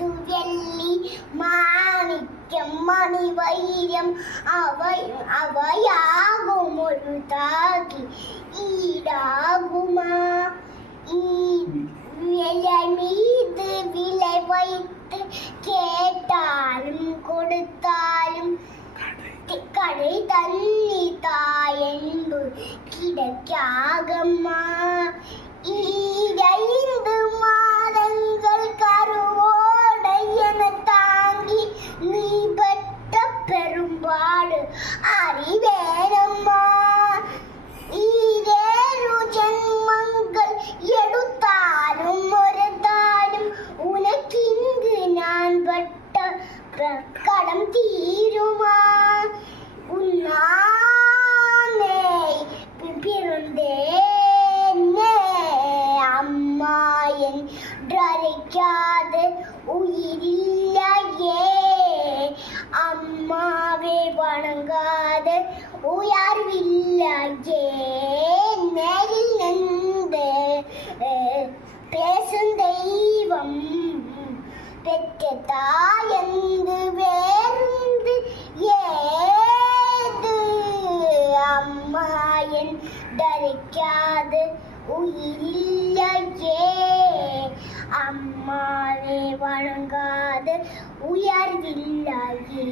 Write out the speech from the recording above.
വെള്ളി മാണിക്യം മണിവൈരം അവയാകുമൊരു താകി ഈടാകുമാ ഈ വിലമീത് വില வைத்து கேட்டாலும் கொடுத்தாலும் கடை தண்ணி தாயன்பு கிடைக்காகம்மா ஈரைந்து மாதங்கள் கருவோட என தாங்கி நீ பெற்ற பெரும்பாடு அறிவேனம்மா ஈரேழு ஜென்மங்கள் எடுத்தாலும் ஒருதாலும் உனக்கிங்கு நான் பட்ட கடம் தீருமா உன்னானே பிறந்தேனே அம்மா என்றழைக்காத உயிரில்லையே அம்மாவே வணங்காத உயர்வில்லையே நேரில் நின்று பேசும் தெய்வம் பெற்ற தாயந்து வேருந்து ஏது அம்மா என்றழைக்காத உயிரில்லையே அம்மாவே வணங்காத உயர்வில்லையே.